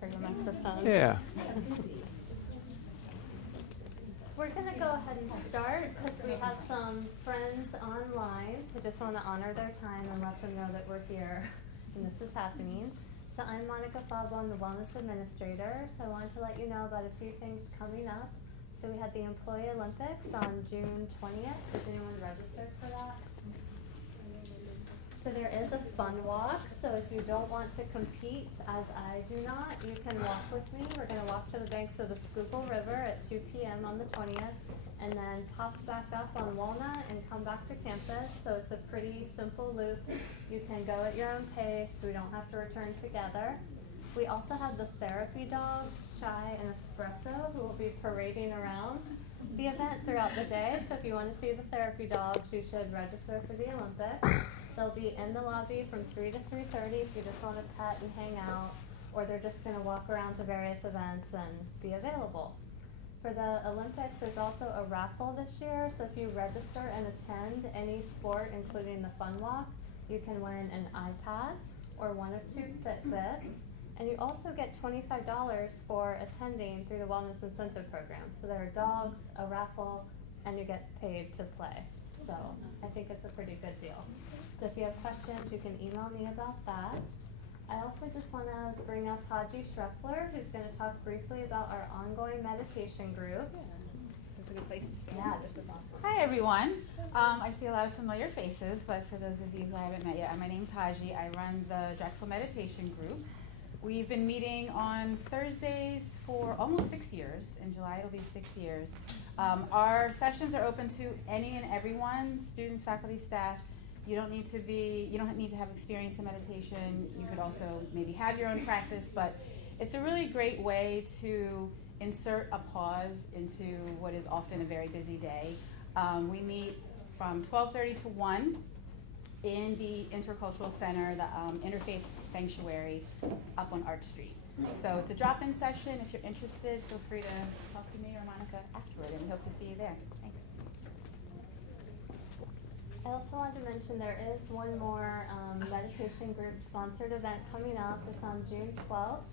for your microphone. Yeah. We're going to go ahead and start because we have some friends online who just want to honor their time and let them know that we're here and this is happening. So I'm Monica Fabo, I'm the Wellness Administrator. So I wanted to let you know about a few things coming up. So we had the Employee Olympics on June 20th. Has anyone registered for that? So there is a fun walk, so if you don't want to compete, as I do not, you can walk with me. We're going to walk to the banks of the Schuylkill River at 2 p.m. on the 20th, and then pop back up on Walnut and come back to campus. So it's a pretty simple loop. You can go at your own pace. We don't have to return together. We also have the therapy dogs, Shy and Espresso, who will be parading around the event throughout the day. So if you want to see the therapy dogs, you should register for the Olympics. They'll be in the lobby from 3 to 3:30 if you just want to pet and hang out, or they're just going to walk around to various events and be available. For the Olympics, there's also a raffle this year, so if you register and attend any sport, including the fun walk, you can win an iPad or one of 2 Fitbits, and you also get $25 for attending through the Wellness Incentive Program. So there are dogs, a raffle, and you get paid to play. So I think it's a pretty good deal. So if you have questions, you can email me about that. I also just want to bring up Haji Shreffler, who's going to talk briefly about our ongoing meditation group. This is a good place to stand. Yeah, this is awesome. Hi, everyone. I see a lot of familiar faces, but for those of you who I haven't met yet, my name's Haji. I run the Drexel Meditation Group. We've been meeting on Thursdays for almost 6 years. In July, it'll be 6 years. Our sessions are open to any and everyone, students, faculty, staff. You don't need to have experience in meditation. You could also maybe have your own practice, but it's a really great way to insert a pause into what is often a very busy day. We meet from 12:30 to 1 in the Intercultural Center, the Interfaith Sanctuary up on Arch Street. So it's a drop-in session. If you're interested, feel free to talk to me or Monica afterward, and we hope to see you there. Thanks. I also wanted to mention there is one more meditation group sponsored event coming up. It's on June 12th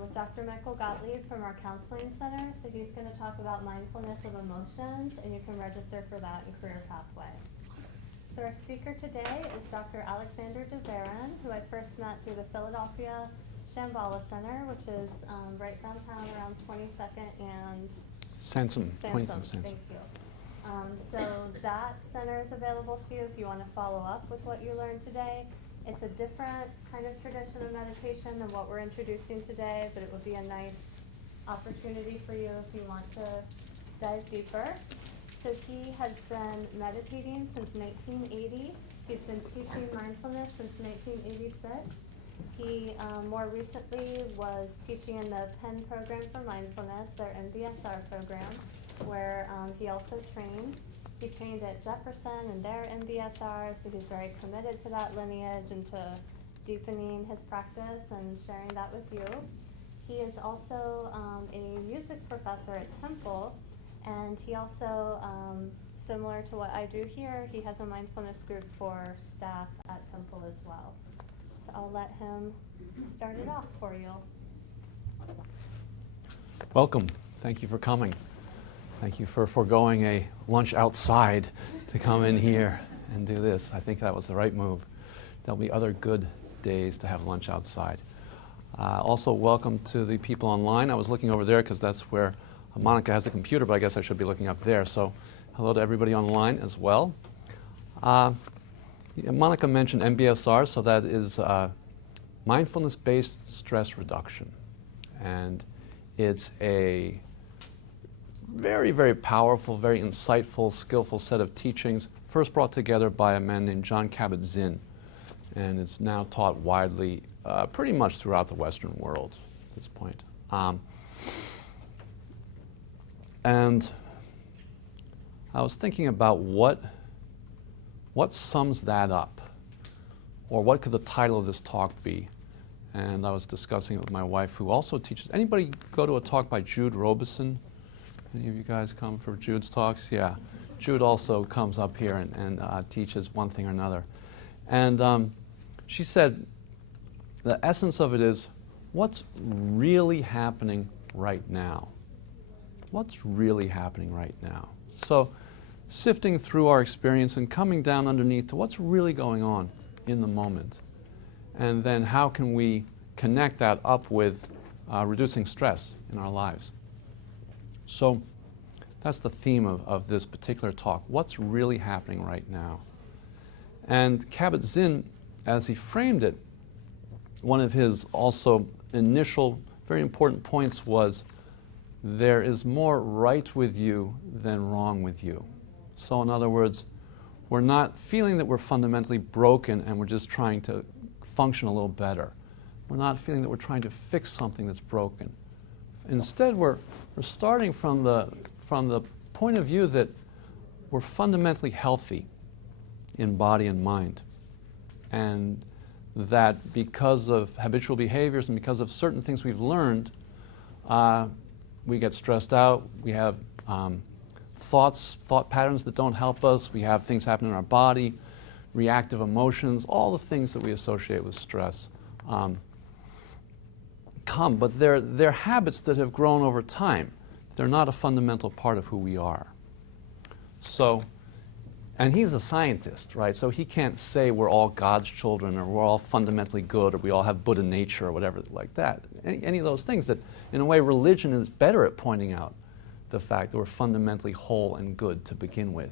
with Dr. Michael Gottlieb from our counseling center. So he's going to talk about mindfulness of emotions, and you can register for that in Career Pathway. So our speaker today is Dr. Alexander DeVaron, who I first met through the Philadelphia Shambhala Center, which is right downtown around 22nd and Sansom. Thank you. So that center is available to you if you want to follow up with what you learned today. It's a different kind of tradition of meditation than what we're introducing today, but it would be a nice opportunity for you if you want to dive deeper. So he has been meditating since 1980. He's been teaching mindfulness since 1986. He more recently was teaching in the Penn program for mindfulness, their MBSR program, where he also trained. He trained at Jefferson and their MBSR, so he's very committed to that lineage and to deepening his practice and sharing that with you. He is also a music professor at Temple, and he also, similar to what I do here, he has a mindfulness group for staff at Temple as well. So I'll let him start it off for you. Welcome. Thank you for coming. Thank you for foregoing a lunch outside to come in here and do this. I think that was the right move. There'll be other good days to have lunch outside. Also, welcome to the people online. I was looking over there because that's where Monica has the computer, but I guess I should be looking up there. So hello to everybody online as well. Monica mentioned MBSR, so that is mindfulness-based stress reduction. And it's a very, very powerful, very insightful, skillful set of teachings, first brought together by a man named Jon Kabat-Zinn. And it's now taught widely, pretty much throughout the Western world at this point. And I was thinking about what sums that up, or what could the title of this talk be? And I was discussing it with my wife, who also teaches. Anybody go to a talk by Jude Robeson? Any of you guys come for Jude's talks? Yeah. Jude also comes up here and teaches one thing or another. And she said the essence of it is, what's really happening right now? What's really happening right now? So sifting through our experience and coming down underneath to what's really going on in the moment. And then how can we connect that up with reducing stress in our lives? So that's the theme of this particular talk. What's really happening right now? And Kabat-Zinn, as he framed it, one of his also initial very important points was there is more right with you than wrong with you. So in other words, we're not feeling that we're fundamentally broken and we're just trying to function a little better. We're not feeling that we're trying to fix something that's broken. Instead, we're starting from the point of view that we're fundamentally healthy in body and mind. And that because of habitual behaviors and because of certain things we've learned, we get stressed out, we have thought patterns that don't help us, we have things happen in our body, reactive emotions, all the things that we associate with stress come, but they're habits that have grown over time. They're not a fundamental part of who we are. So, and he's a scientist, right? So he can't say we're all God's children or we're all fundamentally good or we all have Buddha nature or whatever like that. Any of those things that, in a way, religion is better at pointing out the fact that we're fundamentally whole and good to begin with,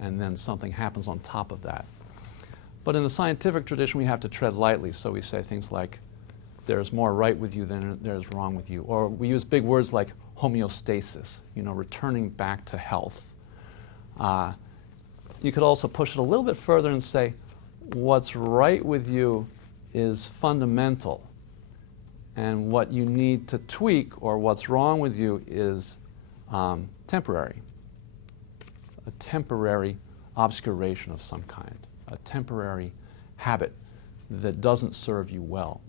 and then something happens on top of that. But in the scientific tradition, we have to tread lightly, so we say things like, there's more right with you than there's wrong with you. Or we use big words like homeostasis, returning back to health. You could also push it a little bit further and say, what's right with you is fundamental, and what you need to tweak, or what's wrong with you, is temporary. A temporary obscuration of some kind, a temporary habit that doesn't serve you well.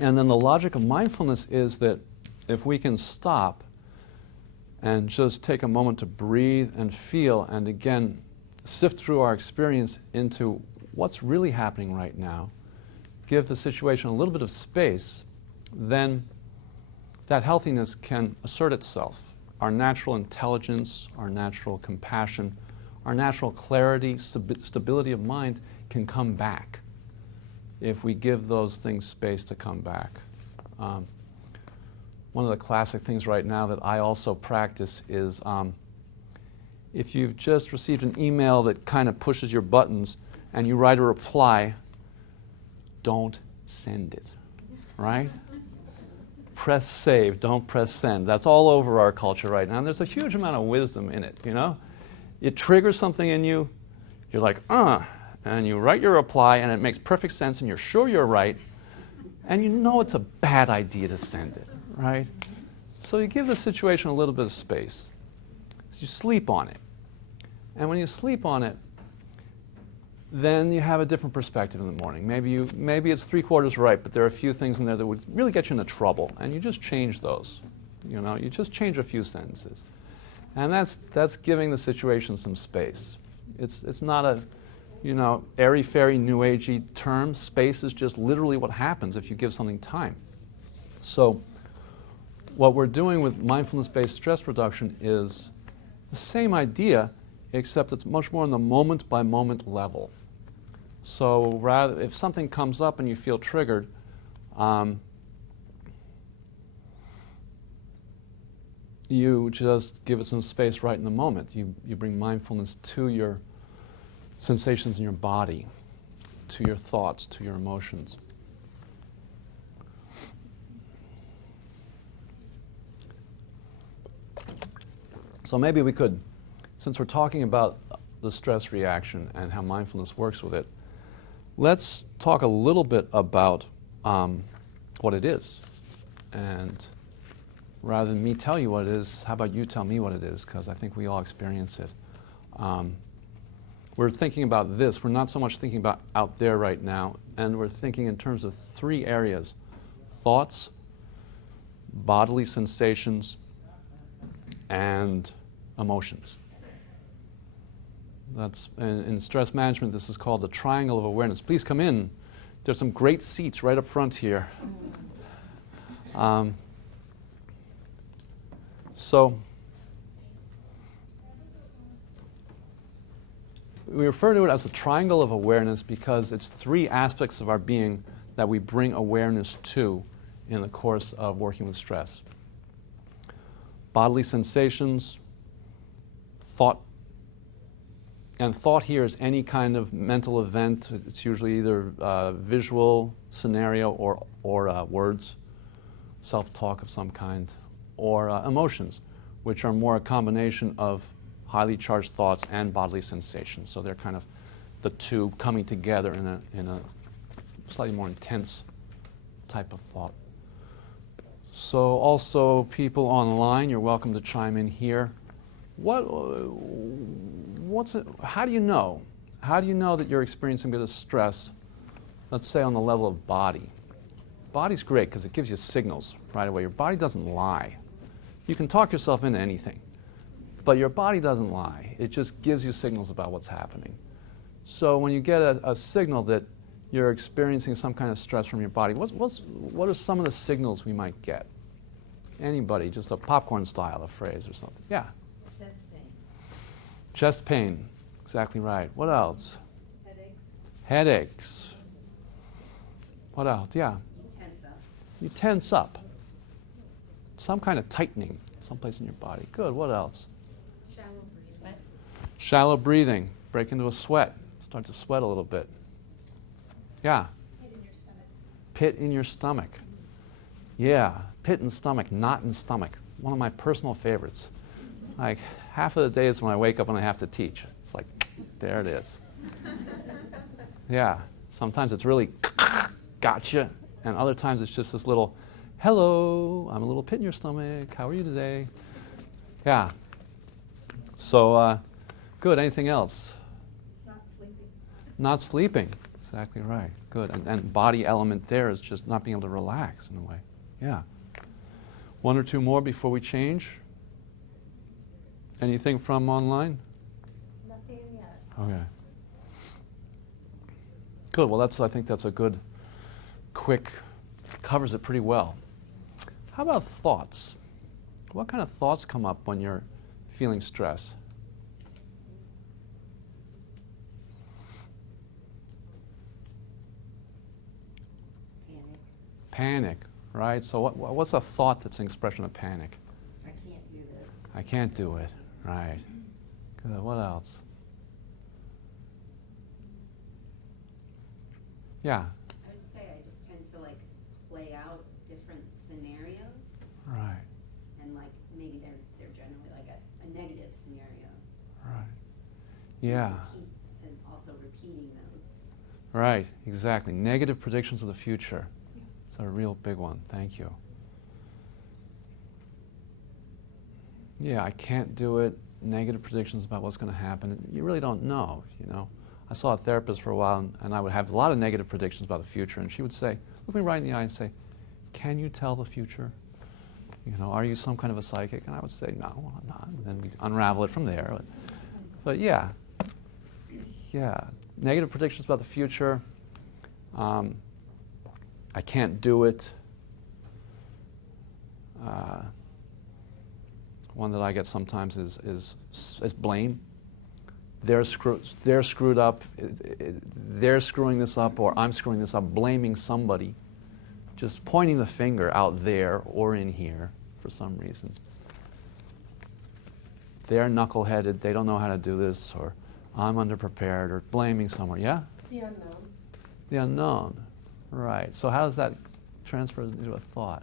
And then the logic of mindfulness is that if we can stop and just take a moment to breathe and feel, and again, sift through our experience into what's really happening right now, give the situation a little bit of space, then that healthiness can assert itself. Our natural intelligence, our natural compassion, our natural clarity, stability of mind can come back if we give those things space to come back. One of the classic things right now that I also practice is if you've just received an email that kind of pushes your buttons and you write a reply, don't send it, right? Press save, don't press send. That's all over our culture right now, and there's a huge amount of wisdom in it, It triggers something in you, you're like, and you write your reply and it makes perfect sense and you're sure you're right, and you know it's a bad idea to send it, right? So you give the situation a little bit of space. So you sleep on it. And when you sleep on it, then you have a different perspective in the morning. Maybe it's 3/4 right, but there are a few things in there that would really get you into trouble, and you just change those. You just change a few sentences. And that's giving the situation some space. It's not a airy-fairy, new agey term. Space is just literally what happens if you give something time. So what we're doing with mindfulness-based stress reduction is the same idea, except it's much more on the moment-by-moment level. So rather, if something comes up and you feel triggered, you just give it some space right in the moment. You bring mindfulness to your sensations in your body, to your thoughts, to your emotions. So maybe we could, since we're talking about the stress reaction and how mindfulness works with it, let's talk a little bit about what it is. And rather than me tell you what it is, how about you tell me what it is, because I think we all experience it. We're thinking about this. We're not so much thinking about out there right now, and we're thinking in terms of 3 areas: thoughts, bodily sensations, and emotions. That's in stress management, this is called the triangle of awareness. Please come in, There's some great seats right up front here. So we refer to it as the triangle of awareness because it's three aspects of our being that we bring awareness to in the course of working with stress. Bodily sensations, thought, and thought here is any kind of mental event. It's usually either visual scenario or words, self-talk of some kind, or emotions, which are more a combination of highly charged thoughts and bodily sensations. So they're kind of the two coming together in a slightly more intense type of thought. So also people online, you're welcome to chime in here. What's it, how do you know? How do you know that you're experiencing a bit of stress, let's say on the level of body? Body's great because it gives you signals right away. Your body doesn't lie. You can talk yourself into anything, but your body doesn't lie. It just gives you signals about what's happening. So when you get a signal that you're experiencing some kind of stress from your body, what are some of the signals we might get? Anybody, just a popcorn style of phrase or something. Yeah. Chest pain. Chest pain, exactly right. What else? Headaches. Headaches. What else? Yeah. You tense up. You tense up. Some kind of tightening someplace in your body. Good. What else? Shallow breathing. Shallow breathing. Break into a sweat. Start to sweat a little bit. Yeah. Pit in your stomach. Pit in your stomach. Yeah. Pit in stomach, knot in stomach. One of my personal favorites. Like half of the days when I wake up and I have to teach, it's like, there it is. Yeah. Sometimes it's really gotcha, and other times it's just this little, hello, I'm a little pit in your stomach. How are you today? Yeah. So, good. Anything else? Not sleeping. Not sleeping. Exactly right. Good. And body element there is just not being able to relax in a way. Yeah. One or two more before we change. Anything from online? Nothing yet. Okay. Good. Well, I think that's a good, quick, covers it pretty well. How about thoughts? What kind of thoughts come up when you're feeling stress? Panic. Panic, right? So what's a thought that's an expression of panic? I can't do this. I can't do it, right? Good. What else? Yeah. I would say I just tend to like play out different scenarios, Right. and like maybe they're generally like a negative scenario. Right. Yeah. And also repeating those. Right. Exactly. Negative predictions of the future. It's a real big one. Thank you. Yeah, I can't do it. Negative predictions about what's going to happen. You really don't know, you know. I saw a therapist for a while, and I would have a lot of negative predictions about the future, and she would say, look me right in the eye and say, can you tell the future? You know, are you some kind of a psychic? And I would say, no, I'm not. And then we'd unravel it from there. But yeah, negative predictions about the future. I can't do it. One that I get sometimes is blame. They're screwed up. They're screwing this up, or I'm screwing this up. Blaming somebody, just pointing the finger out there or in here for some reason. They're knuckleheaded. They don't know how to do this, or I'm underprepared, or blaming somewhere. Yeah. The unknown. The unknown. Right. So how does that transfer into a thought?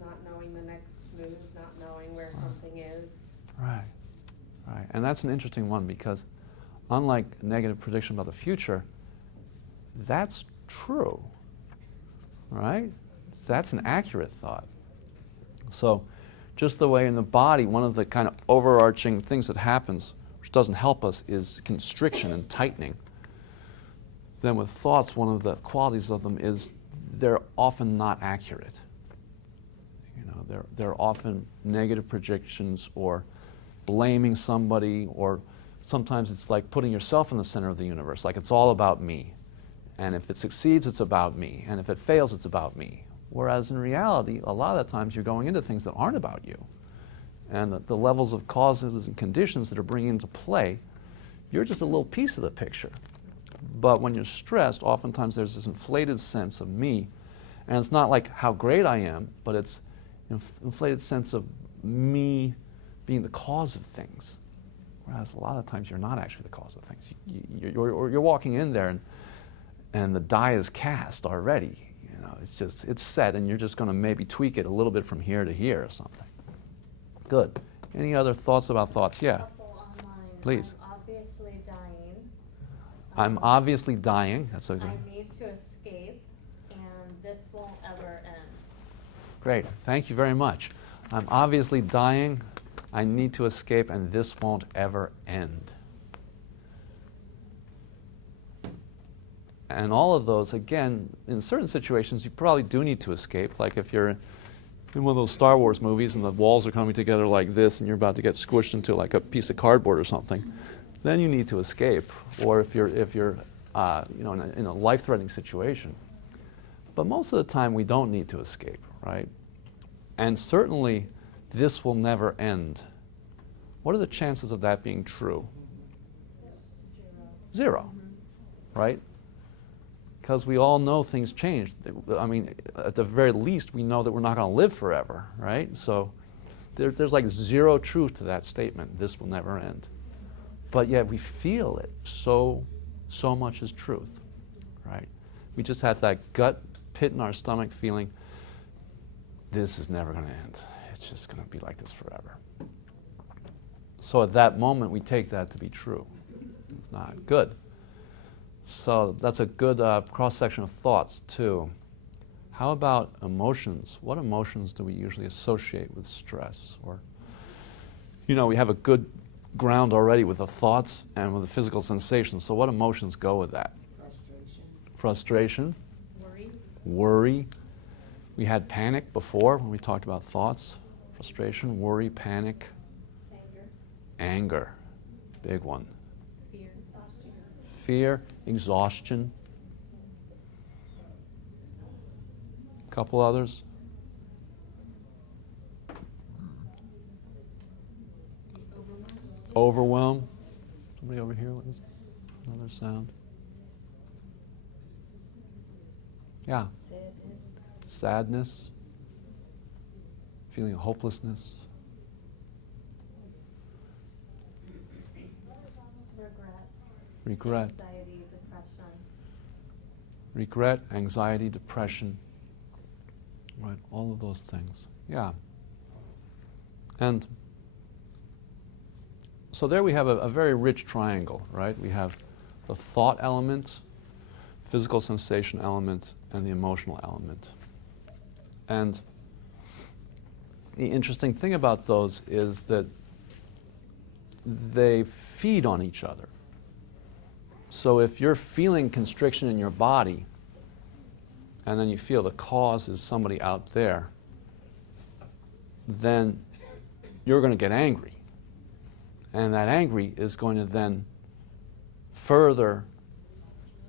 Not knowing the next move, not knowing where something is. Right. Right. And that's an interesting one because unlike negative prediction about the future, that's true. Right? That's an accurate thought. So just the way in the body, one of the kind of overarching things that happens, which doesn't help us, is constriction and tightening. Then with thoughts, one of the qualities of them is they're often not accurate. You know, they're often negative projections or blaming somebody, or sometimes it's like putting yourself in the center of the universe, like it's all about me. And if it succeeds, it's about me. And if it fails, it's about me. Whereas in reality, a lot of the times you're going into things that aren't about you. And the levels of causes and conditions that are bringing into play, you're just a little piece of the picture. But when you're stressed, oftentimes there's this inflated sense of me. And it's not like how great I am, but it's inflated sense of me being the cause of things. Whereas a lot of times you're not actually the cause of things. You're walking in there and the die is cast already. You know, it's set, and you're just going to maybe tweak it a little bit from here to here or something. Good. Any other thoughts about thoughts? Yeah. Couple online. Please. I'm obviously dying. I'm obviously dying. That's a good. I need to escape, and this won't ever end. Great. Thank you very much. I'm obviously dying. I need to escape, and this won't ever end. And all of those, again, in certain situations, you probably do need to escape. Like if you're in one of those Star Wars movies and the walls are coming together like this and you're about to get squished into like a piece of cardboard or something, then you need to escape. Or if you're in a life-threatening situation. But most of the time, we don't need to escape, right? And certainly, this will never end. What are the chances of that being true? 0, right? Because we all know things change. I mean, at the very least, we know that we're not going to live forever, right? So there's like 0 truth to that statement, this will never end. But yet we feel it so much as truth, right? We just have that gut pit in our stomach feeling, this is never going to end. It's just going to be like this forever. So at that moment, we take that to be true. It's not good. So that's a good cross-section of thoughts, too. How about emotions? What emotions do we usually associate with stress? Or, we have a good ground already with the thoughts and with the physical sensations. So what emotions go with that? Frustration. Worry. We had panic before when we talked about thoughts. Frustration, worry, panic. Anger. Big one. Fear, exhaustion. Couple others. Overwhelm. Somebody over here, what is it? Another sound. Yeah. Sadness. Feeling of hopelessness. Regret. Anxiety, depression. Regret, anxiety, depression. Right, all of those things. Yeah. And so there we have a very rich triangle, right? We have the thought element, physical sensation element, and the emotional element. And the interesting thing about those is that they feed on each other. So if you're feeling constriction in your body, and then you feel the cause is somebody out there, then you're going to get angry. And that angry is going to then further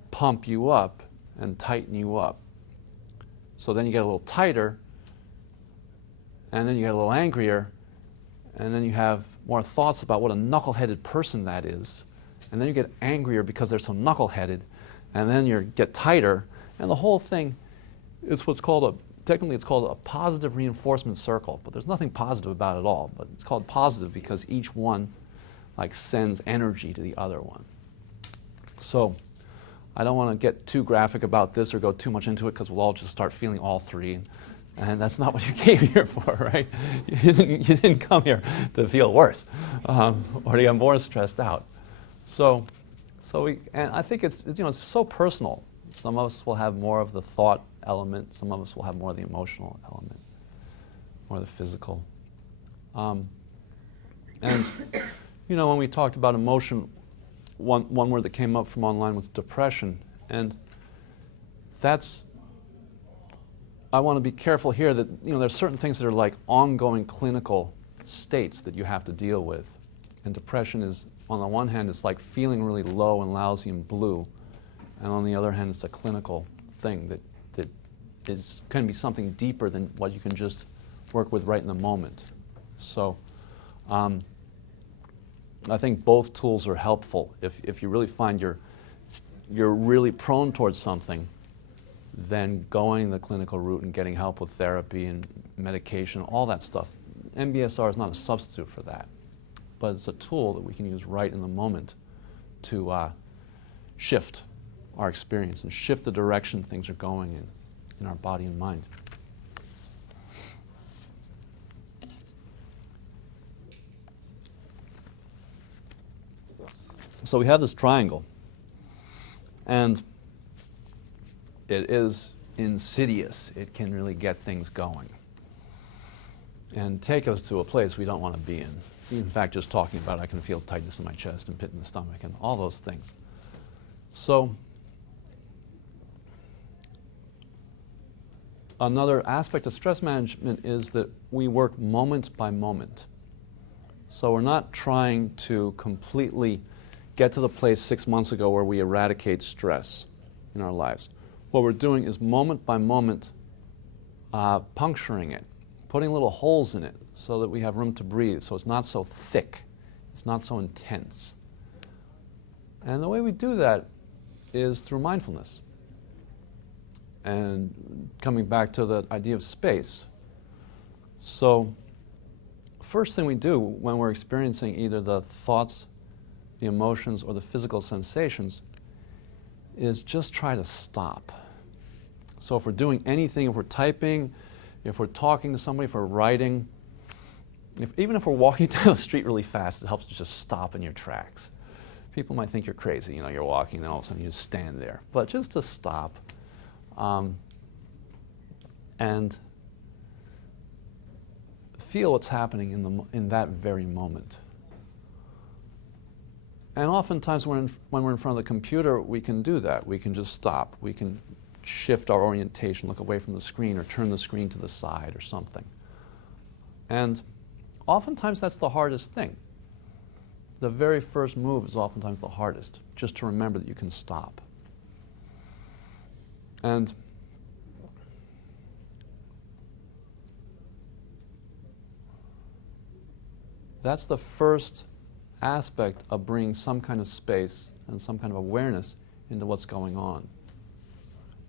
pump you up and tighten you up. So then you get a little tighter, and then you get a little angrier, and then you have more thoughts about what a knuckleheaded person that is. And then you get angrier because they're so knuckleheaded, and then you get tighter, and the whole thing is what's called technically it's called a positive reinforcement circle, but there's nothing positive about it all, but it's called positive because each one sends energy to the other one. So I don't want to get too graphic about this or go too much into it because we'll all just start feeling all three, and that's not what you came here for, right? You didn't come here to feel worse or to get more stressed out. So and I think it's so personal. Some of us will have more of the thought element. Some of us will have more of the emotional element, more the physical. And when we talked about emotion, one word that came up from online was depression, and I want to be careful here that there's certain things that are like ongoing clinical states that you have to deal with, and depression is, on the one hand, it's like feeling really low and lousy and blue, And on the other hand, it's a clinical thing that can be something deeper than what you can just work with right in the moment. So I think both tools are helpful. If you really find you're really prone towards something, then going the clinical route and getting help with therapy and medication, all that stuff. MBSR is not a substitute for that, but it's a tool that we can use right in the moment to shift our experience and shift the direction things are going in our body and mind. So we have this triangle, and it is insidious. It can really get things going and take us to a place we don't want to be in. In fact, just talking about it, I can feel tightness in my chest and pit in the stomach and all those things. So another aspect of stress management is that we work moment by moment. So we're not trying to completely get to the place 6 months ago where we eradicate stress in our lives. What we're doing is moment by moment puncturing it, putting little holes in it so that we have room to breathe, so it's not so thick, it's not so intense. And the way we do that is through mindfulness. And coming back to the idea of space. So first thing we do when we're experiencing either the thoughts, the emotions, or the physical sensations is just try to stop. So if we're doing anything, if we're typing, if we're talking to somebody, if we're writing, even if we're walking down the street really fast, it helps to just stop in your tracks. People might think you're crazy, you're walking, then all of a sudden you just stand there. But just to stop and feel what's happening in that very moment. And oftentimes when we're in front of the computer, we can do that. We can just stop. We can shift our orientation, look away from the screen, or turn the screen to the side or something. And oftentimes that's the hardest thing. The very first move is oftentimes the hardest, just to remember that you can stop. And that's the first aspect of bringing some kind of space and some kind of awareness into what's going on.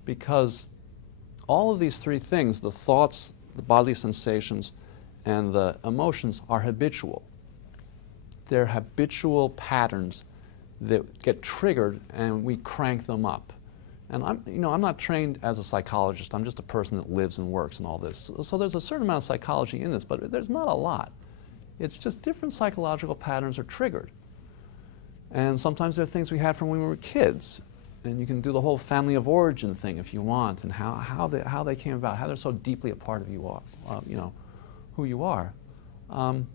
Because all of these three things, the thoughts, the bodily sensations, and the emotions, are habitual. They're habitual patterns that get triggered and we crank them up. And I'm not trained as a psychologist. I'm just a person that lives and works and all this. So there's a certain amount of psychology in this, but there's not a lot. It's just different psychological patterns are triggered. And sometimes they're things we had from when we were kids. And you can do the whole family of origin thing if you want, and how they came about, how they're so deeply a part of you, who you are. And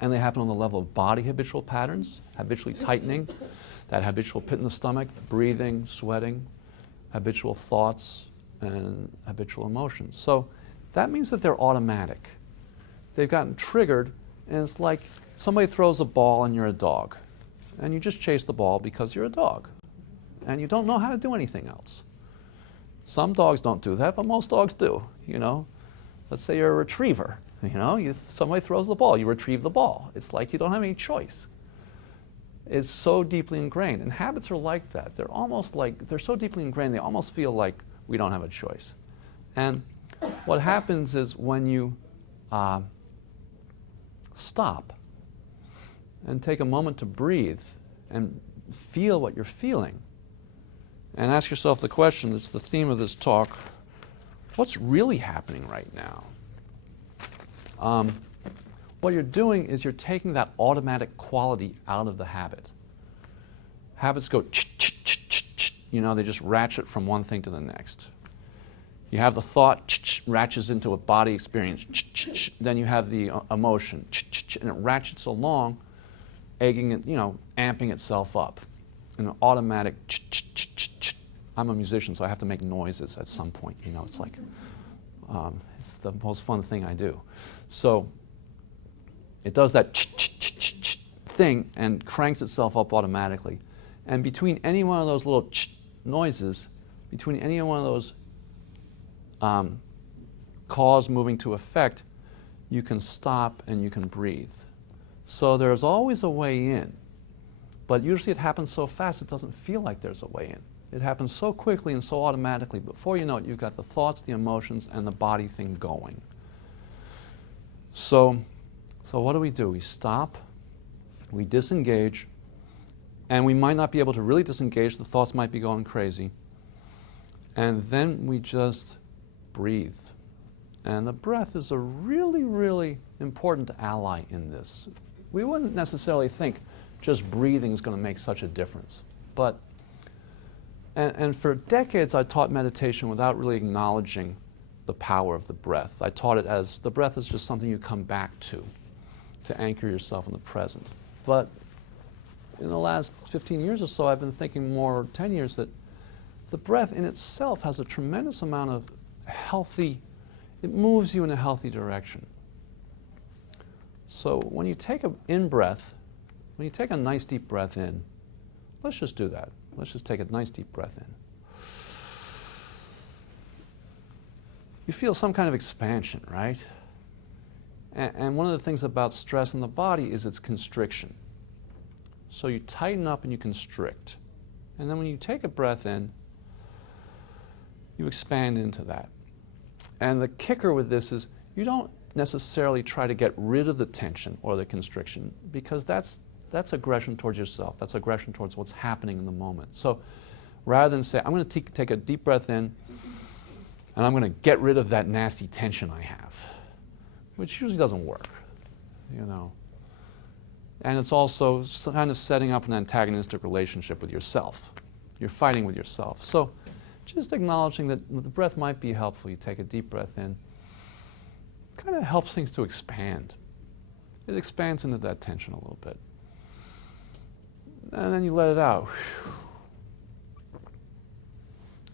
they happen on the level of body habitual patterns, habitually tightening, that habitual pit in the stomach, breathing, sweating, habitual thoughts, and habitual emotions. So that means that they're automatic. They've gotten triggered, and it's like somebody throws a ball and you're a dog. And you just chase the ball because you're a dog. And you don't know how to do anything else. Some dogs don't do that, but most dogs do, Let's say you're a retriever, somebody throws the ball, you retrieve the ball. It's like you don't have any choice. It's so deeply ingrained. And habits are like that. They're almost like, they're so deeply ingrained, they almost feel like we don't have a choice. And what happens is when you stop and take a moment to breathe and feel what you're feeling, and ask yourself the question that's the theme of this talk: what's really happening right now? What you're doing is you're taking that automatic quality out of the habit. Habits go they just ratchet from one thing to the next. You have the thought, ratchets into a body experience. Then you have the emotion, and it ratchets along, egging it, amping itself up. An automatic. I'm a musician, so I have to make noises at some point. It's like it's the most fun thing I do. So it does that thing and cranks itself up automatically. And between any one of those little noises, between any one of those cause moving to effect, you can stop and you can breathe. So there's always a way in, but usually it happens so fast it doesn't feel like there's a way in. It happens so quickly and so automatically. Before you know it, you've got the thoughts, the emotions, and the body thing going. So what do? We stop, we disengage, and we might not be able to really disengage. The thoughts might be going crazy. And then we just breathe. And the breath is a really, really important ally in this. We wouldn't necessarily think just breathing is going to make such a difference. But, and for decades I taught meditation without really acknowledging the power of the breath. I taught it as the breath is just something you come back to anchor yourself in the present. But in the last 15 years or so, I've been thinking more, 10 years, that the breath in itself has a tremendous amount of healthy, it moves you in a healthy direction. So when you take an in-breath, when you take a nice deep breath in, let's just do that. Let's just take a nice deep breath in. You feel some kind of expansion, right? And one of the things about stress in the body is its constriction. So you tighten up and you constrict. And then when you take a breath in, you expand into that. And the kicker with this is you don't necessarily try to get rid of the tension or the constriction, because that's aggression towards yourself. That's aggression towards what's happening in the moment. So rather than say, I'm going to take a deep breath in, and I'm going to get rid of that nasty tension I have, which usually doesn't work, you know. And it's also kind of setting up an antagonistic relationship with yourself. You're fighting with yourself. So just acknowledging that the breath might be helpful. You take a deep breath in, kind of helps things to expand. It expands into that tension a little bit. And then you let it out.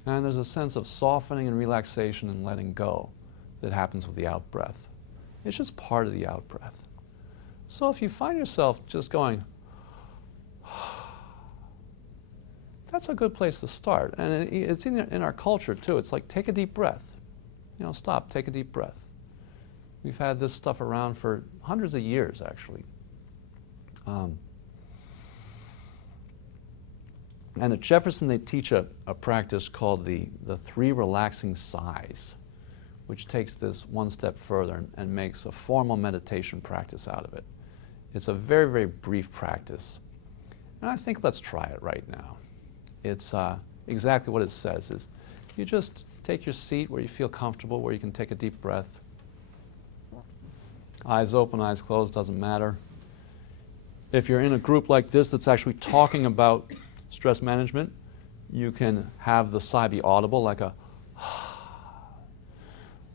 And there's a sense of softening and relaxation and letting go that happens with the out-breath. It's just part of the out-breath. So if you find yourself just going, that's a good place to start. And it's in our culture too. It's like, take a deep breath. You know, stop, take a deep breath. We've had this stuff around for hundreds of years, actually. And at Jefferson, they teach a practice called the 3 relaxing sighs, which takes this one step further and makes a formal meditation practice out of it. It's a very, very brief practice. And I think let's try it right now. It's exactly what it says is you just take your seat where you feel comfortable, where you can take a deep breath. Eyes open, eyes closed, doesn't matter. If you're in a group like this that's actually talking about stress management, you can have the sigh be audible, like a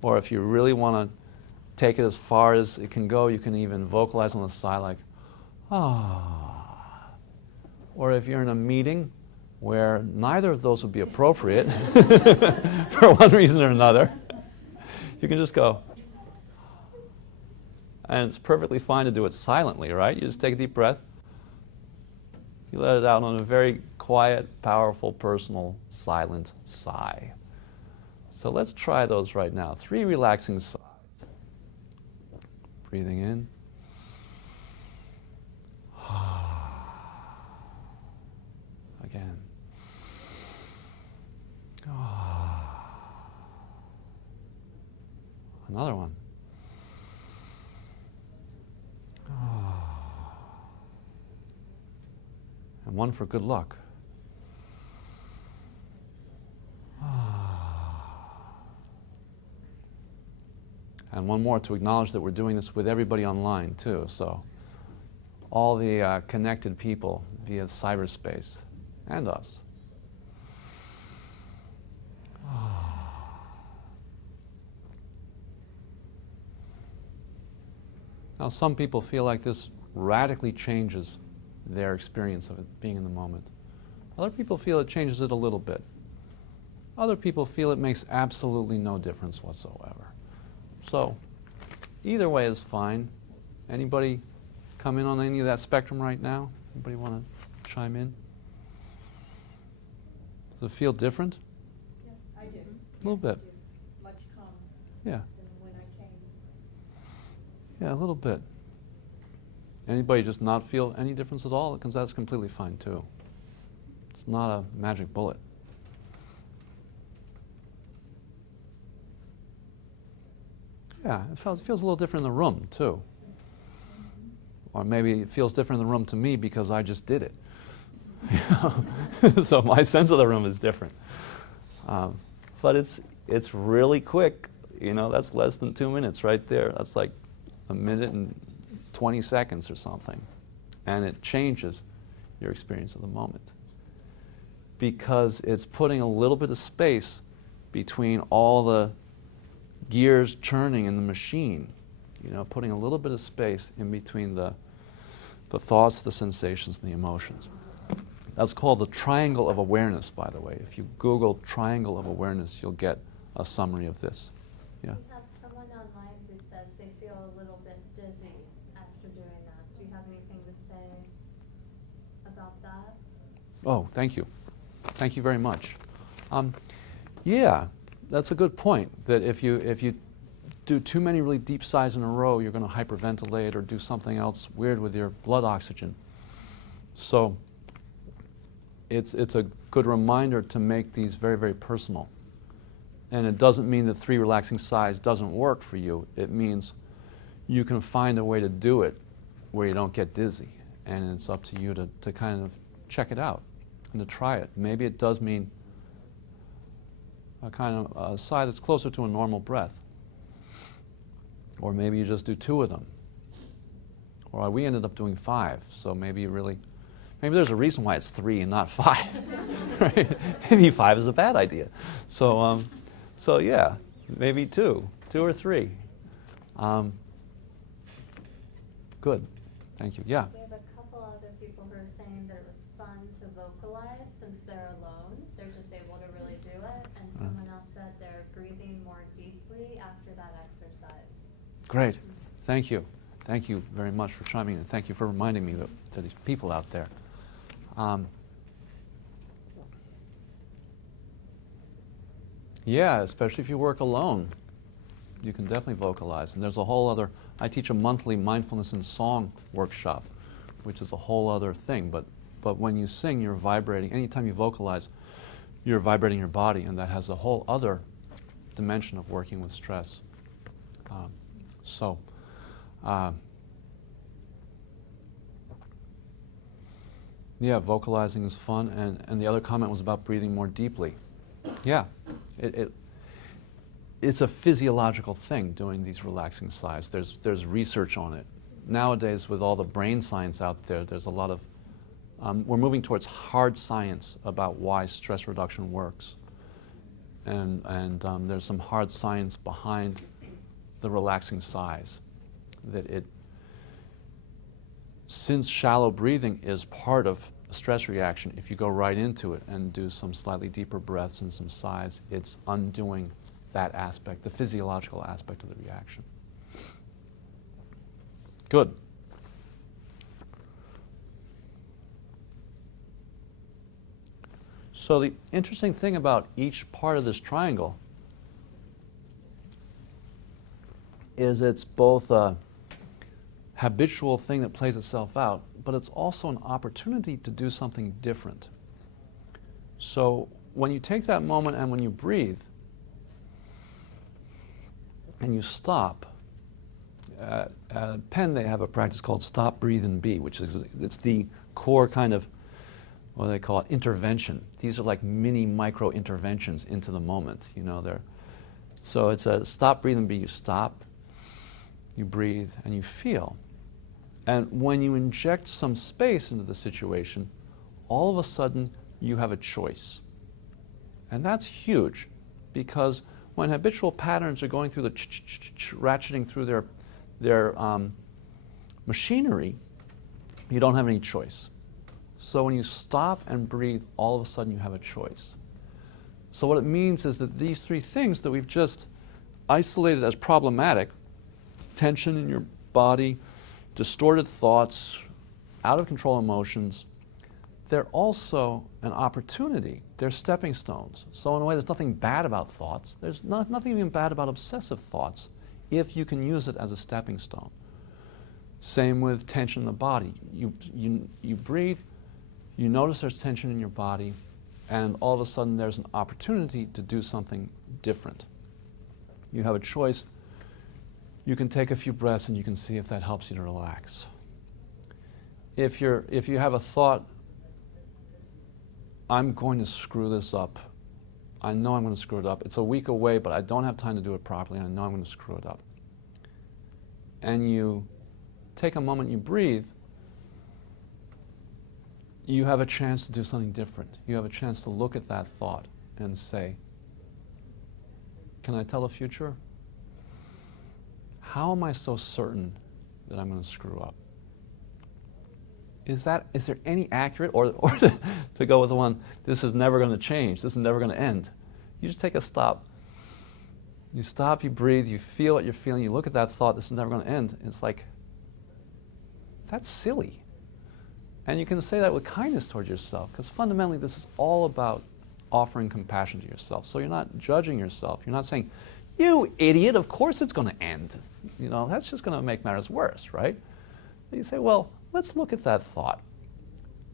or if you really want to take it as far as it can go, you can even vocalize on the sigh like ah. Or if you're in a meeting where neither of those would be appropriate for one reason or another, you can just go. And it's perfectly fine to do it silently, right? You just take a deep breath. You let it out on a very quiet, powerful, personal, silent sigh. So let's try those right now. 3 relaxing sighs. Breathing in. Again. Another one. And one for good luck. And one more to acknowledge that we're doing this with everybody online too. So all the connected people via cyberspace and us. Now some people feel like this radically changes their experience of it being in the moment. Other people feel it changes it a little bit. Other people feel it makes absolutely no difference whatsoever. So either way is fine. Anybody come in on any of that spectrum right now? Anybody want to chime in? Does it feel different? Yeah, I did. A little bit. Much calmer Yeah. than when I came. Yeah, a little bit. Anybody just not feel any difference at all? Because that's completely fine too. It's not a magic bullet. Yeah, it feels a little different in the room too. Or maybe it feels different in the room to me because I just did it. You know? So my sense of the room is different. But it's really quick. You know, that's less than 2 minutes right there. That's like a minute and 20 seconds or something. And it changes your experience of the moment. Because it's putting a little bit of space between all the gears churning in the machine. You know, putting a little bit of space in between the thoughts, the sensations, and the emotions. That's called the triangle of awareness, by the way. If you Google triangle of awareness, you'll get a summary of this. Yeah. We have someone online who says they feel a little bit dizzy after doing that. Do you have anything to say about that? Oh, thank you. Thank you very much. Yeah, that's a good point. That if you do too many really deep sighs in a row, you're going to hyperventilate or do something else weird with your blood oxygen. So it's a good reminder to make these very, very personal. And it doesn't mean that 3 relaxing sighs doesn't work for you. It means you can find a way to do it where you don't get dizzy. And it's up to you to kind of check it out and to try it. Maybe it does mean a kind of a sigh that's closer to a normal breath. Or maybe you just do 2 of them. Or we ended up doing 5, so maybe there's a reason why it's 3 and not 5. Right? Maybe 5 is a bad idea. So yeah, maybe 2 or 3. Good, thank you. Yeah. We have a couple other people who are saying that it was fun to vocalize since they're alone. They're just able to really do it. And someone else said they're breathing more deeply after that exercise. Great, thank you. Thank you very much for chiming in. Thank you for reminding me to these people out there. Yeah, especially if you work alone, you can definitely vocalize. And there's a whole other, I teach a monthly mindfulness in song workshop, which is a whole other thing. But when you sing, you're vibrating. Anytime you vocalize, you're vibrating your body, and that has a whole other dimension of working with stress. Yeah, vocalizing is fun, and the other comment was about breathing more deeply. Yeah, it's a physiological thing doing these relaxing sighs. There's research on it. Nowadays, with all the brain science out there, there's a lot of, we're moving towards hard science about why stress reduction works. And there's some hard science behind the relaxing sighs. Since shallow breathing is part of a stress reaction, if you go right into it and do some slightly deeper breaths and some sighs, it's undoing that aspect, the physiological aspect of the reaction. Good. So the interesting thing about each part of this triangle is it's both a habitual thing that plays itself out, but it's also an opportunity to do something different. So when you take that moment and when you breathe and you stop, at Penn they have a practice called stop, breathe, and be, which is it's the core kind of, what do they call it, intervention. These are like mini micro interventions into the moment. You know, so it's a stop, breathe, and be. You stop, you breathe, and you feel. And when you inject some space into the situation, all of a sudden you have a choice. And that's huge, because when habitual patterns are going through the ratcheting through their machinery, you don't have any choice. So when you stop and breathe, all of a sudden you have a choice. So what it means is that these 3 things that we've just isolated as problematic, tension in your body, distorted thoughts, out of control emotions, they're also an opportunity. They're stepping stones. So in a way, there's nothing bad about thoughts. There's nothing even bad about obsessive thoughts if you can use it as a stepping stone. Same with tension in the body. You breathe, you notice there's tension in your body, and all of a sudden there's an opportunity to do something different. You have a choice. You can take a few breaths and you can see if that helps you to relax. If you have a thought, I'm going to screw this up. I know I'm going to screw it up. It's a week away, but I don't have time to do it properly. I know I'm going to screw it up. And you take a moment, you breathe, you have a chance to do something different. You have a chance to look at that thought and say, can I tell the future? How am I so certain that I'm going to screw up? Is there any accurate, or to go with the one, this is never going to change, this is never going to end? You just take a stop. You stop, you breathe, you feel what you're feeling, you look at that thought, this is never going to end. It's like, that's silly. And you can say that with kindness towards yourself, because fundamentally this is all about offering compassion to yourself. So you're not judging yourself. You're not saying, you idiot, of course it's going to end. You know, that's just going to make matters worse, right? You say, well, let's look at that thought.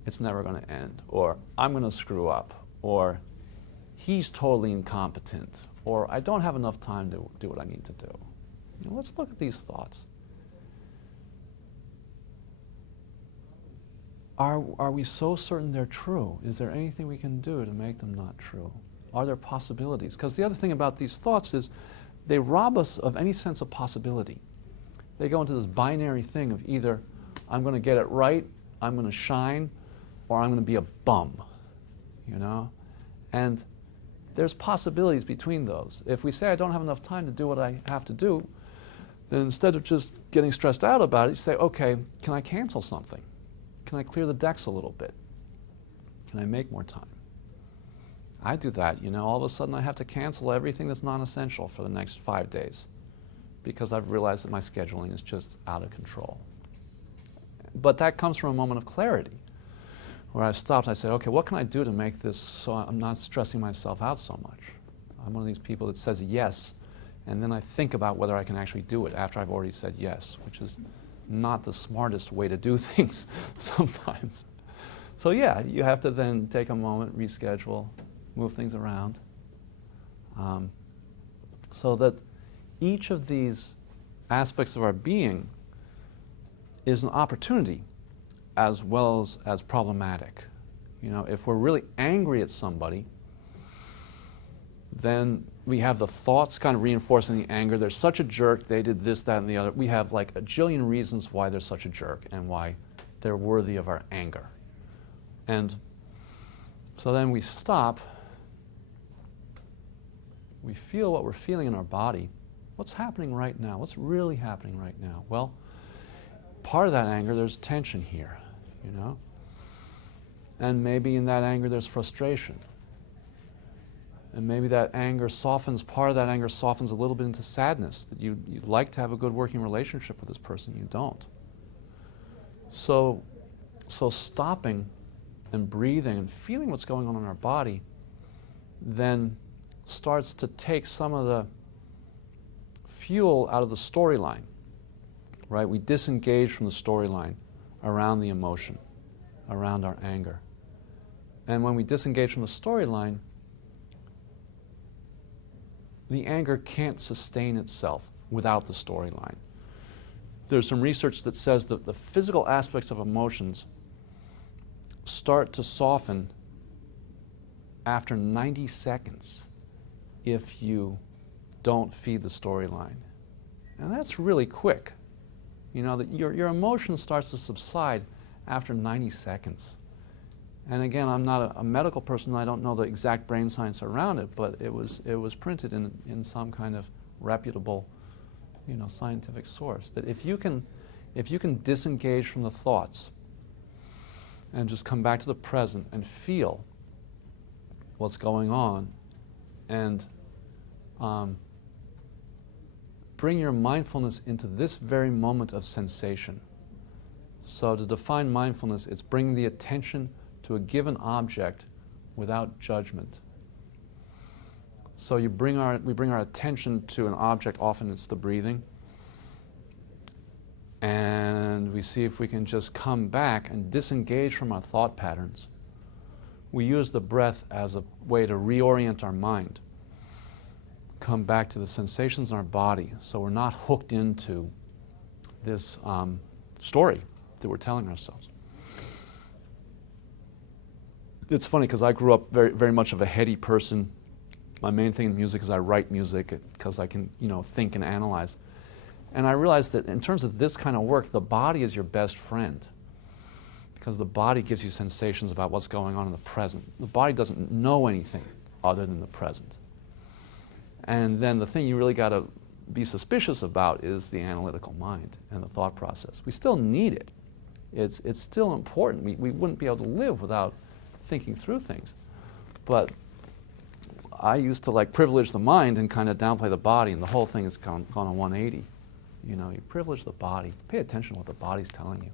It's never going to end. Or I'm going to screw up. Or he's totally incompetent. Or I don't have enough time to do what I need to do. You know, let's look at these thoughts. Are we so certain they're true? Is there anything we can do to make them not true? Are there possibilities? Because the other thing about these thoughts is they rob us of any sense of possibility. They go into this binary thing of either I'm going to get it right, I'm going to shine, or I'm going to be a bum, you know? And there's possibilities between those. If we say I don't have enough time to do what I have to do, then instead of just getting stressed out about it, you say, okay, can I cancel something? Can I clear the decks a little bit? Can I make more time? I do that, you know, all of a sudden I have to cancel everything that's non-essential for the next 5 days because I've realized that my scheduling is just out of control. But that comes from a moment of clarity where I stopped and I said, okay, what can I do to make this so I'm not stressing myself out so much? I'm one of these people that says yes, and then I think about whether I can actually do it after I've already said yes, which is not the smartest way to do things sometimes. So yeah, you have to then take a moment, reschedule, move things around, so that each of these aspects of our being is an opportunity as well as problematic. You know, if we're really angry at somebody, then we have the thoughts kind of reinforcing the anger. They're such a jerk, they did this, that, and the other. We have like a jillion reasons why they're such a jerk and why they're worthy of our anger. And so then we stop, we feel what we're feeling in our body. What's happening right now? What's really happening right now? Well, part of that anger, there's tension here, you know? And maybe in that anger there's frustration. And maybe that anger softens, part of that anger softens a little bit into sadness, that you'd like to have a good working relationship with this person, you don't. So stopping and breathing and feeling what's going on in our body then starts to take some of the fuel out of the storyline, right? We disengage from the storyline around the emotion, around our anger. And when we disengage from the storyline, the anger can't sustain itself without the storyline. There's some research that says that the physical aspects of emotions start to soften after 90 seconds if you don't feed the storyline. And that's really quick. You know, that your emotion starts to subside after 90 seconds. And again, I'm not a medical person, I don't know the exact brain science around it, but it was printed in some kind of reputable, you know, scientific source. That if you can disengage from the thoughts and just come back to the present and feel what's going on and bring your mindfulness into this very moment of sensation. So to define mindfulness, it's bringing the attention to a given object without judgment. So we bring our attention to an object, often it's the breathing, and we see if we can just come back and disengage from our thought patterns. We use the breath as a way to reorient our mind, come back to the sensations in our body, so we're not hooked into this story that we're telling ourselves. It's funny because I grew up very, very much of a heady person. My main thing in music is I write music because I can, think and analyze. And I realized that in terms of this kind of work, the body is your best friend, because the body gives you sensations about what's going on in the present. The body doesn't know anything other than the present. And then the thing you really got to be suspicious about is the analytical mind and the thought process. We still need it. It's still important. We wouldn't be able to live without thinking through things. But I used to privilege the mind and kind of downplay the body, and the whole thing has gone on 180. You privilege the body. Pay attention to what the body's telling you.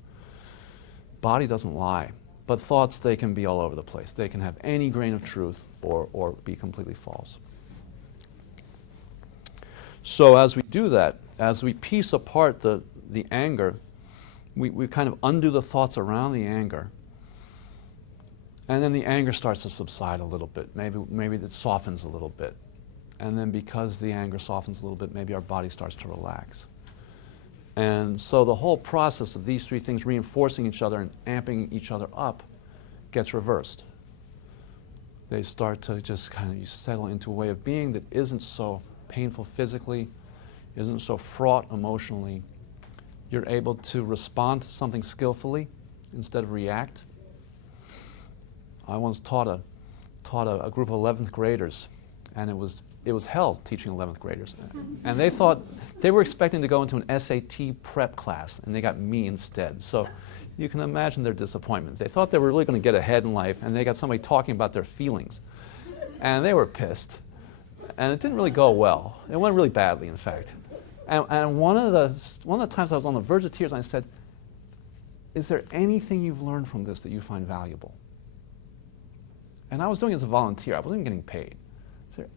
Body doesn't lie, but thoughts, they can be all over the place. They can have any grain of truth or be completely false. So as we do that, as we piece apart the anger, we kind of undo the thoughts around the anger, and then the anger starts to subside a little bit. Maybe it softens a little bit. And then because the anger softens a little bit, maybe our body starts to relax. And so the whole process of these three things reinforcing each other and amping each other up gets reversed. They start to just you settle into a way of being that isn't so painful physically, isn't so fraught emotionally. You're able to respond to something skillfully instead of react. I once taught a group of 11th graders, and it was hell teaching 11th graders. And they thought they were expecting to go into an SAT prep class, and they got me instead. So you can imagine their disappointment. They thought they were really going to get ahead in life, and they got somebody talking about their feelings. And they were pissed. And it didn't really go well. It went really badly, in fact. And one of the times I was on the verge of tears, I said, "Is there anything you've learned from this that you find valuable?" And I was doing it as a volunteer. I wasn't even getting paid.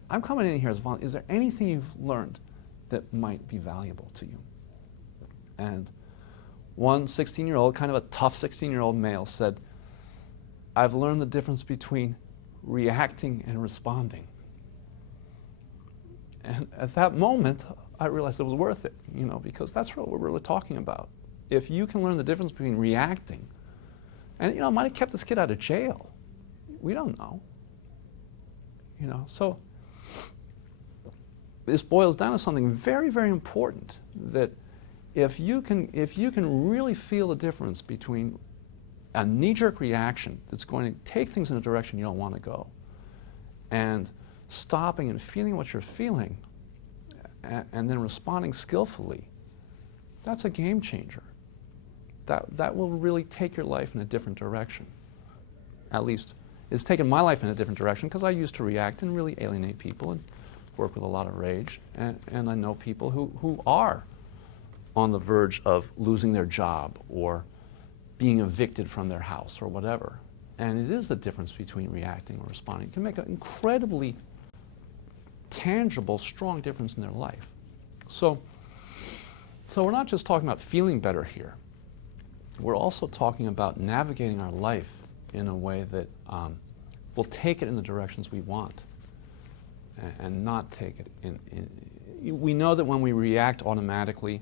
I'm coming in here as a volunteer. Is there anything you've learned that might be valuable to you? And one 16-year-old, kind of a tough 16-year-old male, said, "I've learned the difference between reacting and responding." And at that moment, I realized it was worth it, because that's what we're really talking about. If you can learn the difference between reacting, and it might have kept this kid out of jail. We don't know. So this boils down to something very, very important, that if you can really feel the difference between a knee-jerk reaction that's going to take things in a direction you don't want to go, and stopping and feeling what you're feeling, and then responding skillfully, that's a game changer. That will really take your life in a different direction. At least it's taken my life in a different direction, because I used to react and really alienate people and work with a lot of rage. And I know people who are on the verge of losing their job or being evicted from their house or whatever. And it is the difference between reacting or responding. It can make an incredibly tangible, strong difference in their life. So we're not just talking about feeling better here. We're also talking about navigating our life in a way that will take it in the directions we want and not take it in. We know that when we react automatically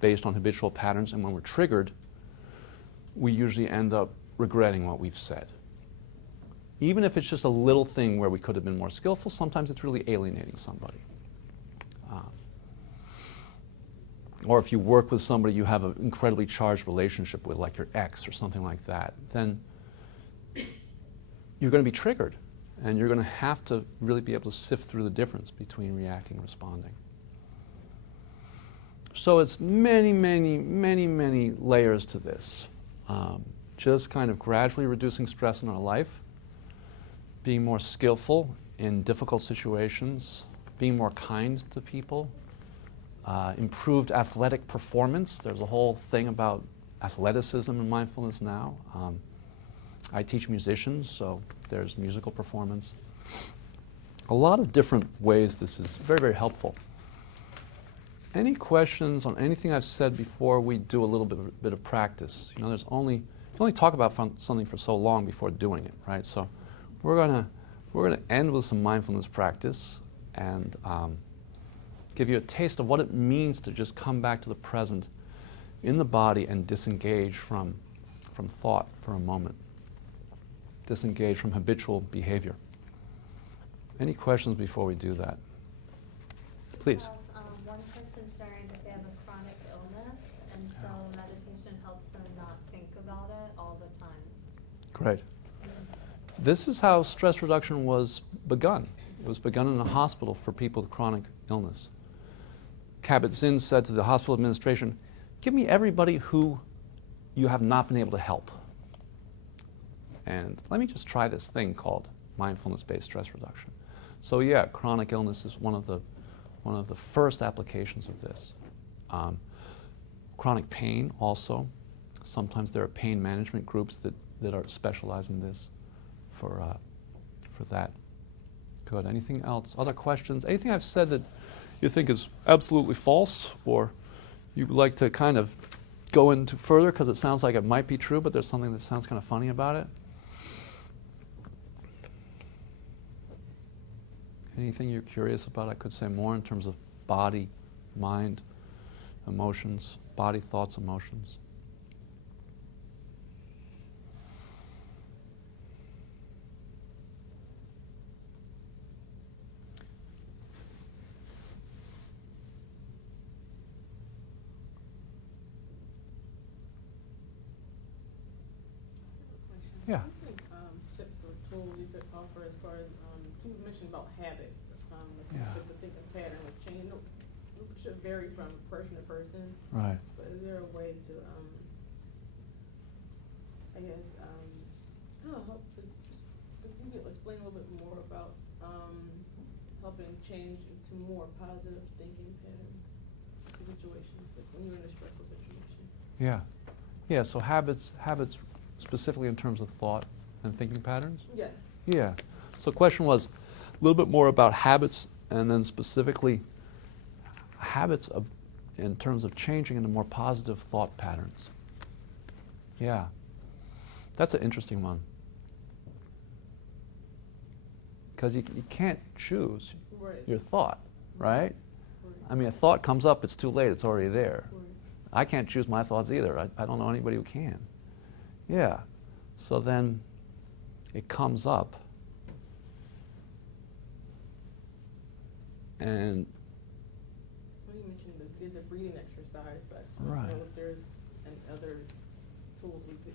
based on habitual patterns, and when we're triggered, we usually end up regretting what we've said. Even if it's just a little thing where we could have been more skillful, sometimes it's really alienating somebody. Or if you work with somebody you have an incredibly charged relationship with, like your ex or something like that, then you're going to be triggered, and you're going to have to really be able to sift through the difference between reacting and responding. So it's many, many, many, many layers to this. Just kind of gradually reducing stress in our life, being more skillful in difficult situations, being more kind to people, improved athletic performance. There's a whole thing about athleticism and mindfulness now. I teach musicians, so there's musical performance. A lot of different ways this is very, very helpful. Any questions on anything I've said before we do a little bit of practice? You know, you can only talk about something for so long before doing it, right? So we're gonna end with some mindfulness practice and give you a taste of what it means to just come back to the present in the body and disengage from thought for a moment. Disengage from habitual behavior. Any questions before we do that? Please. One person sharing that they have a chronic illness, and so meditation helps them not think about it all the time. Great. This is how stress reduction was begun. It was begun in a hospital for people with chronic illness. Kabat-Zinn said to the hospital administration, "Give me everybody who you have not been able to help. And let me just try this thing called mindfulness-based stress reduction." So yeah, chronic illness is one of the first applications of this. Chronic pain also. Sometimes there are pain management groups that are specialized in this for that. Good. Anything else? Other questions? Anything I've said that you think is absolutely false, or you'd like to kind of go into further because it sounds like it might be true, but there's something that sounds kind of funny about it? Anything you're curious about? I could say more in terms of body, mind, emotions, body, thoughts, emotions. Yeah. What do you think tips or tools you could offer as far as, you mentioned about habits, Yeah. the thinking pattern of change, it should vary from person to person, Right. but is there a way to, I guess, I don't know, help, if you could explain a little bit more about, helping change into more positive thinking patterns in situations, like when you're in a stressful situation? Yeah. Yeah, so habits specifically in terms of thought and thinking patterns? Yes. Yeah. So the question was a little bit more about habits, and then specifically habits in terms of changing into more positive thought patterns. Yeah. That's an interesting one. Because you can't choose Right. your thought, right? Right. I mean, a thought comes up, it's too late, it's already there. Right. I can't choose my thoughts either. I don't know anybody who can. Yeah. So then it comes up. And Well, you mentioned the breathing exercise, but I just want Right. to know if there's any other tools we could use.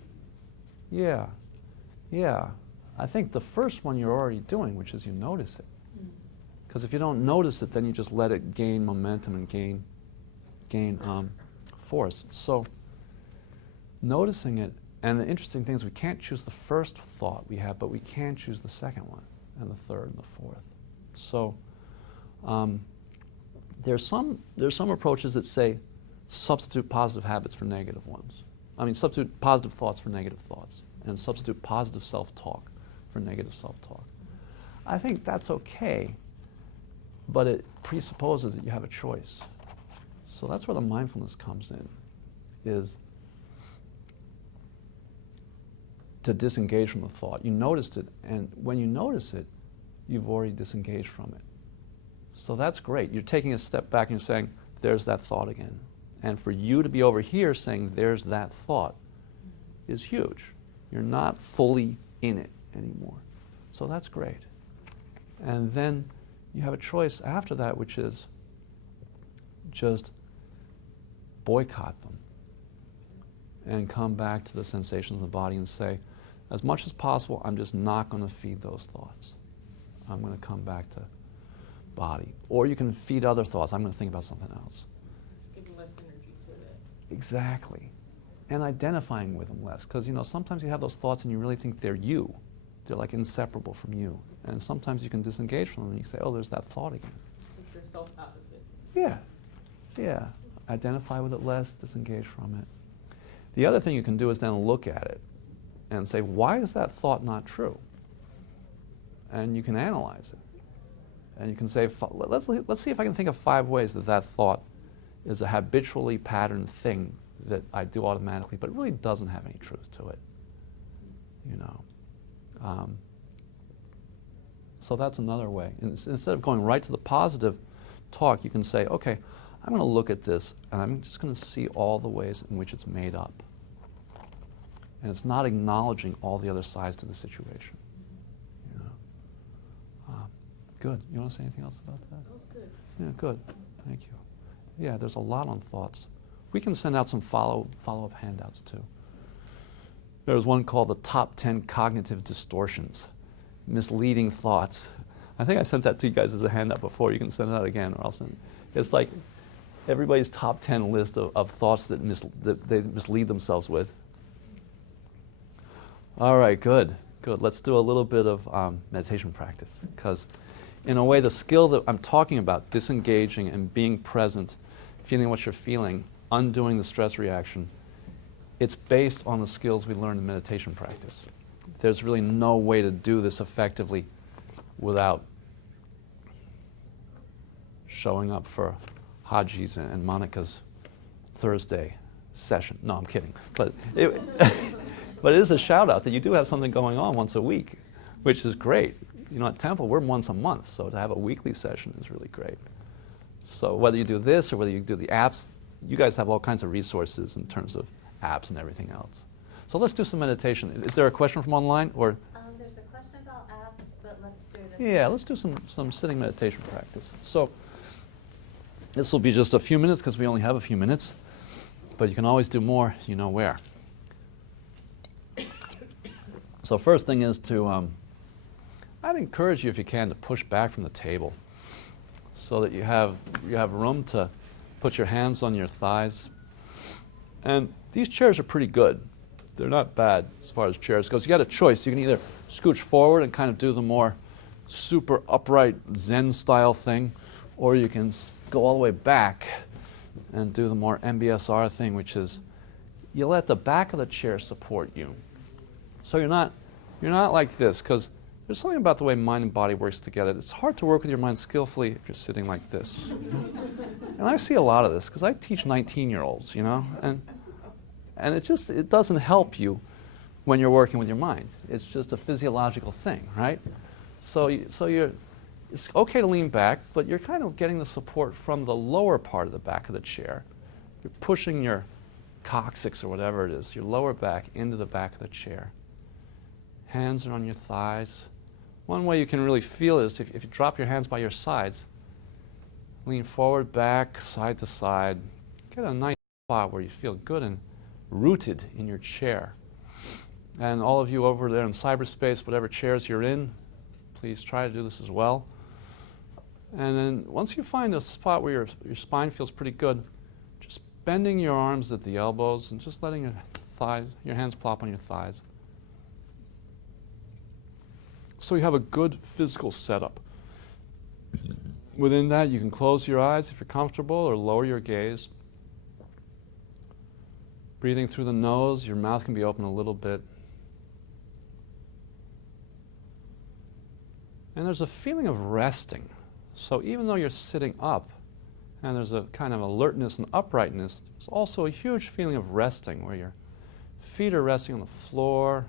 yeah. Yeah. I think the first one you're already doing, which is you notice it. Because if you don't notice it, then you just let it gain momentum and gain force. So noticing it, and the interesting thing is we can't choose the first thought we have, but we can choose the second one, and the third, and the fourth. So there's some approaches that say substitute positive habits for negative ones. I mean, substitute positive thoughts for negative thoughts, and substitute positive self-talk for negative self-talk. I think that's okay, but it presupposes that you have a choice. So that's where the mindfulness comes in, is to disengage from the thought. You noticed it, and when you notice it, you've already disengaged from it. So that's great. You're taking a step back and you're saying, there's that thought again. And for you to be over here saying, there's that thought, is huge. You're not fully in it anymore. So that's great. And then you have a choice after that, which is just boycott them and come back to the sensations of the body and say, as much as possible, I'm just not going to feed those thoughts. I'm going to come back to body. Or you can feed other thoughts. I'm going to think about something else. Give less energy to that. Exactly. And identifying with them less. Because, sometimes you have those thoughts and you really think they're you. They're like inseparable from you. And sometimes you can disengage from them and you say, oh, there's that thought again. Take yourself out of it. Yeah. Yeah. Identify with it less, disengage from it. The other thing you can do is then look at it and say, why is that thought not true? And you can analyze it. And you can say, let's see if I can think of 5 ways that that thought is a habitually patterned thing that I do automatically, but it really doesn't have any truth to it. You know. So that's another way. Instead of going right to the positive talk, you can say, okay, I'm going to look at this, and I'm just going to see all the ways in which it's made up. And it's not acknowledging all the other sides to the situation. You know? Good. You want to say anything else about that? That was good. Yeah, good. Thank you. Yeah, there's a lot on thoughts. We can send out some follow-up handouts, too. There's one called the Top 10 Cognitive Distortions, Misleading Thoughts. I think I sent that to you guys as a handout before. You can send it out again, or I'll send it. It's like everybody's top 10 list of thoughts that they mislead themselves with. All right, good, good. Let's do a little bit of meditation practice, because in a way the skill that I'm talking about, disengaging and being present, feeling what you're feeling, undoing the stress reaction, it's based on the skills we learned in meditation practice. There's really no way to do this effectively without showing up for Haji's and Monica's Thursday session. No, I'm kidding. But it, but it is a shout out that you do have something going on once a week, which is great. You know, at Temple, we're once a month, so to have a weekly session is really great. So whether you do this or whether you do the apps, you guys have all kinds of resources in terms of apps and everything else. So let's do some meditation. Is there a question from online? Or There's a question about apps, but let's do this. yeah, let's do some sitting meditation practice. So this will be just a few minutes because we only have a few minutes, but you can always do more, you know where. So first thing is to, I'd encourage you if you can to push back from the table so that you have room to put your hands on your thighs. And these chairs are pretty good. They're not bad as far as chairs goes. You got a choice. You can either scooch forward and kind of do the more super upright Zen style thing, or you can go all the way back and do the more MBSR thing, which is you let the back of the chair support you. So you're not like this, because there's something about the way mind and body works together. It's hard to work with your mind skillfully if you're sitting like this. And I see a lot of this because I teach 19-year-olds, you know, and it doesn't help you when you're working with your mind. It's just a physiological thing, right? So it's okay to lean back, but you're kind of getting the support from the lower part of the back of the chair. You're pushing your coccyx or whatever it is, your lower back into the back of the chair. Hands are on your thighs. One way you can really feel it is if you drop your hands by your sides, lean forward, back, side to side. Get a nice spot where you feel good and rooted in your chair. And all of you over there in cyberspace, whatever chairs you're in, please try to do this as well. And then once you find a spot where your spine feels pretty good, just bending your arms at the elbows and just letting your hands plop on your thighs. So you have a good physical setup. Within that, you can close your eyes if you're comfortable or lower your gaze. Breathing through the nose, your mouth can be open a little bit. And there's a feeling of resting. So even though you're sitting up and there's a kind of alertness and uprightness, there's also a huge feeling of resting where your feet are resting on the floor.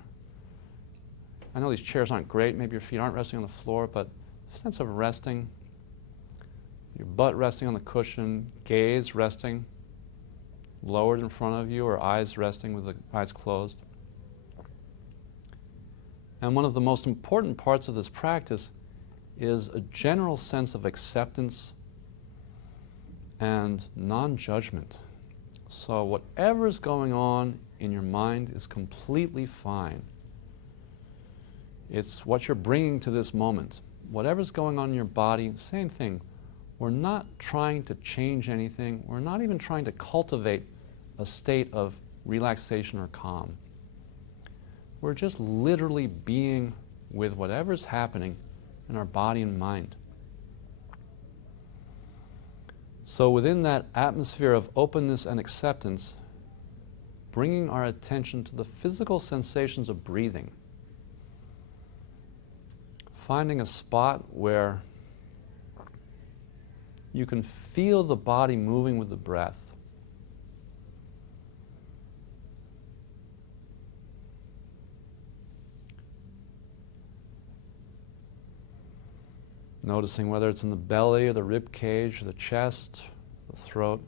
I know these chairs aren't great, maybe your feet aren't resting on the floor, but a sense of resting, your butt resting on the cushion, gaze resting, lowered in front of you, or eyes resting with the eyes closed. And one of the most important parts of this practice is a general sense of acceptance and non-judgment. So whatever is going on in your mind is completely fine. It's what you're bringing to this moment. Whatever's going on in your body, same thing. We're not trying to change anything. We're not even trying to cultivate a state of relaxation or calm. We're just literally being with whatever's happening in our body and mind. So within that atmosphere of openness and acceptance, bringing our attention to the physical sensations of breathing. Finding a spot where you can feel the body moving with the breath. Noticing whether it's in the belly or the rib cage or the chest, the throat.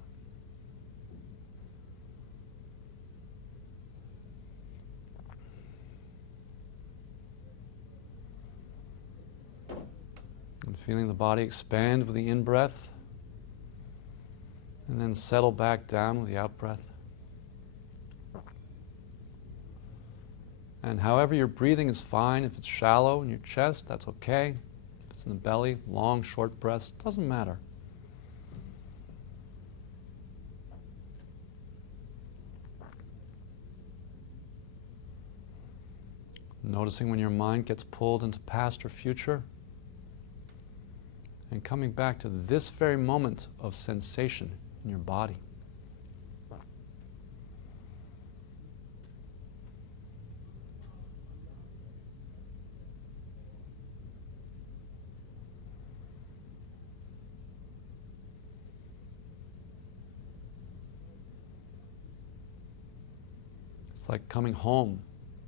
And feeling the body expand with the in-breath and then settle back down with the out-breath. And however you're breathing is fine. If it's shallow in your chest, that's okay. If it's in the belly, long, short breaths, doesn't matter. Noticing when your mind gets pulled into past or future, and coming back to this very moment of sensation in your body. It's like coming home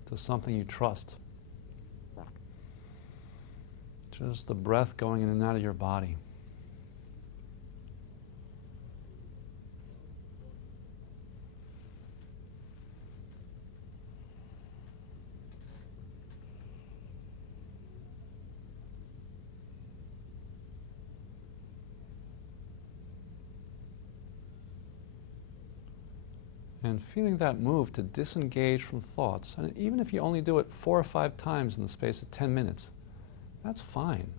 to something you trust. Just the breath going in and out of your body. And feeling that move to disengage from thoughts, and even if you only do it 4 or 5 times in the space of 10 minutes, that's fine.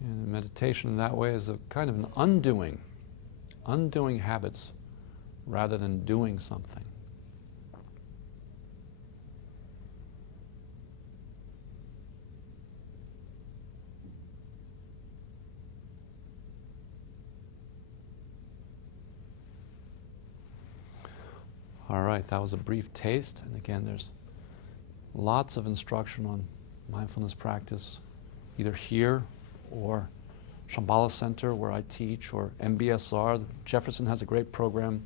And meditation in that way is a kind of an undoing habits rather than doing something. All right, that was a brief taste. And again, there's lots of instruction on mindfulness practice, either here or Shambhala Center where I teach, or MBSR. Jefferson has a great program.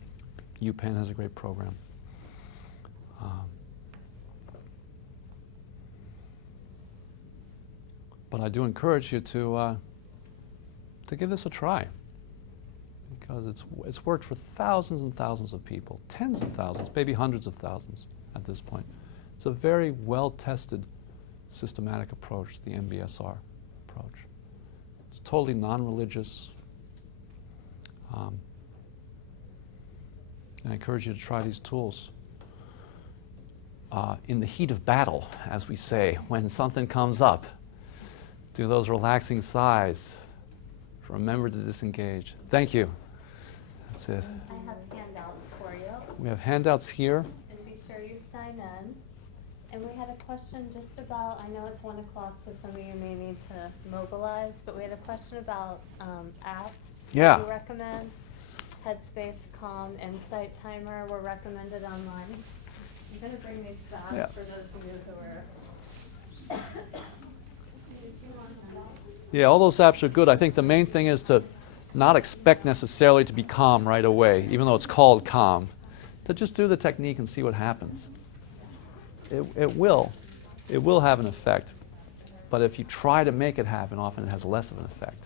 UPenn has a great program. But I do encourage you to give this a try, because it's worked for thousands and thousands of people, tens of thousands, maybe hundreds of thousands at this point. It's a very well-tested, systematic approach, the MBSR approach. It's totally non-religious. And I encourage you to try these tools. In the heat of battle, as we say, when something comes up, do those relaxing sighs. Remember to disengage. Thank you. That's it. I have handouts for you. We have handouts here. And be sure you sign in. And we had a question just about, I know it's 1 o'clock, so some of you may need to mobilize, but we had a question about apps Yeah. that you recommend. Headspace, Calm, Insight Timer were recommended online. I'm going to bring these back Yeah. for those of you who are... Yeah, all those apps are good. I think the main thing is to not expect necessarily to be calm right away, even though it's called Calm. To just do the technique and see what happens. It will have an effect. But if you try to make it happen, often it has less of an effect.